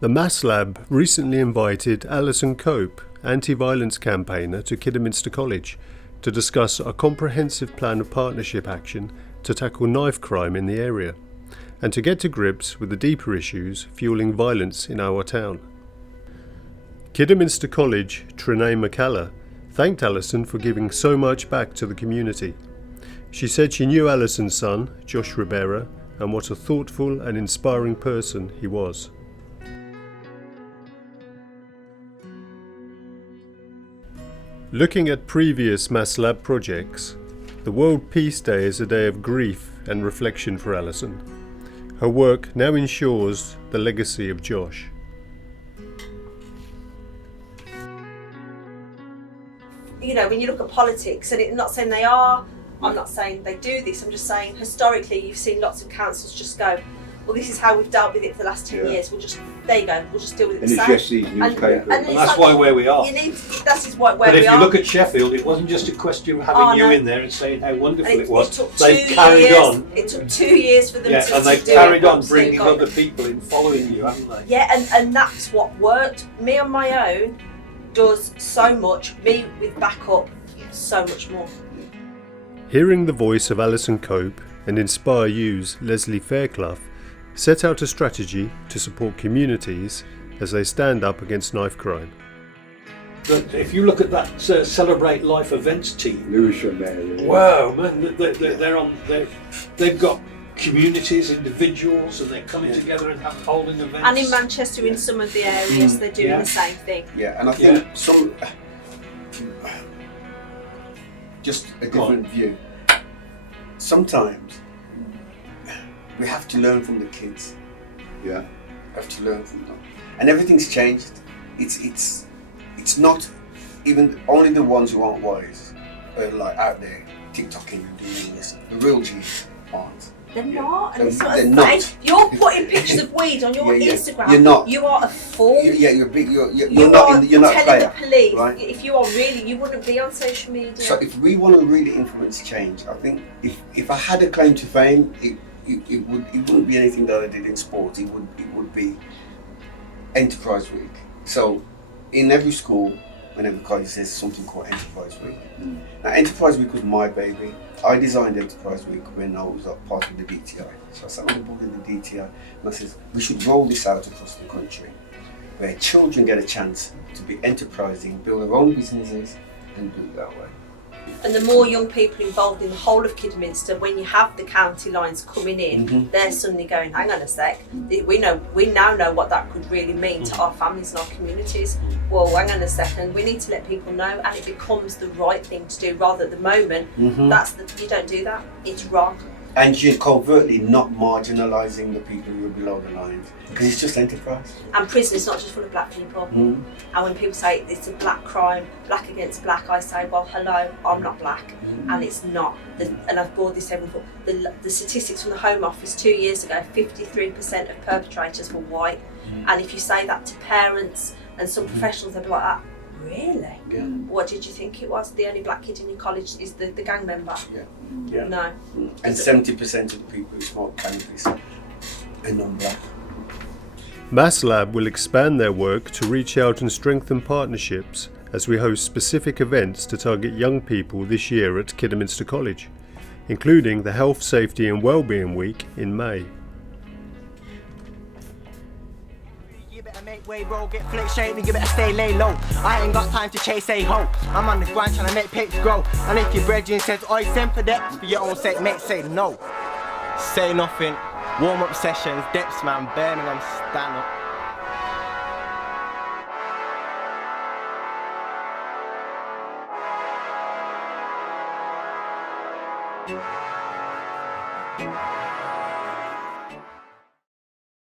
The Mass Lab recently invited Alison Cope, anti-violence campaigner, to Kidderminster College to discuss a comprehensive plan of partnership action to tackle knife crime in the area and to get to grips with the deeper issues fueling violence in our town. Kidderminster College Trinae McCalla thanked Alison for giving so much back to the community. She said she knew Alison's son, Josh Ribera, and what a thoughtful and inspiring person he was. Looking at previous Mass Lab projects, the World Peace Day is a day of grief and reflection for Alison. Her work now ensures the legacy of Josh. You know, when you look at politics, and I'm not saying they are, I'm not saying they do this, I'm just saying historically you've seen lots of councils just go, well, this is how we've dealt with it for the last 10 years, we'll just, there you go, we'll just deal with it the same. And it's just these newspapers. And that's why where we are. That's where we are. But if you look at Sheffield, it wasn't just a question of having you in there and saying how wonderful it was. They've carried on. It took 2 years for them to do it. And they've carried on bringing other people in, following you, haven't they? Yeah, and that's what worked. Me on my own does so much. Me with backup, so much more. Hearing the voice of Alison Cope and Inspire U's Leslie Fairclough set out a strategy to support communities as they stand up against knife crime. But if you look at that Celebrate Life events team, Lewisham there, yeah. Wow, man, they've got communities, individuals, and they're coming together and holding events. And in Manchester, in some of the areas, they're doing the same thing. Yeah, and I think some, just a different view. Sometimes we have to learn from the kids. Yeah. We have to learn from them. And everything's changed. It's not even only the ones who aren't wise are like out there TikToking and doing this. The real G's aren't. They're not. And they're not. You're putting pictures of weed on your Instagram. You're not. You are a fool. You're big. You're not a player. The police. Right? If you are really, you wouldn't be on social media. So if we want to really influence change, I think if I had a claim to fame, it wouldn't be anything that I did in sports. It would be Enterprise Week. So in every school, in every college, there's something called Enterprise Week. Now Enterprise Week was my baby. I designed Enterprise Week when I was part of the DTI. So I sat on the board of the DTI and I said, we should roll this out across the country where children get a chance to be enterprising, build their own businesses and do it that way. And the more young people involved in the whole of Kidderminster, when you have the county lines coming in, they're suddenly going, hang on a sec, we now know what that could really mean to our families and our communities. Well, hang on a second, we need to let people know, and it becomes the right thing to do, rather at the moment, you don't do that, it's wrong. And you're covertly not marginalising the people who are below the lines, because it's just enterprise. And prison is not just full of black people. And when people say it's a black crime, black against black, I say, well, hello, I'm not black, and it's not. And I've brought this every before. The statistics from the Home Office 2 years ago, 53% of perpetrators were white. And if you say that to parents and some professionals, they'll be like that. Really? Yeah. What did you think it was? The only black kid in your college is the gang member? Yeah. No. And 70% of the people who smoke cannabis are non-black. Mass Lab will expand their work to reach out and strengthen partnerships as we host specific events to target young people this year at Kidderminster College, including the Health, Safety and Wellbeing Week in May. Make way, bro, get flick straight, you better stay lay low. I ain't got time to chase a hoe. I'm on the grind trying to make pigs grow. And if your brethren says, oi, send for that, for your own sake, mate, say no. Say nothing. Warm up sessions, depths, man, Birmingham, stand up. Yeah.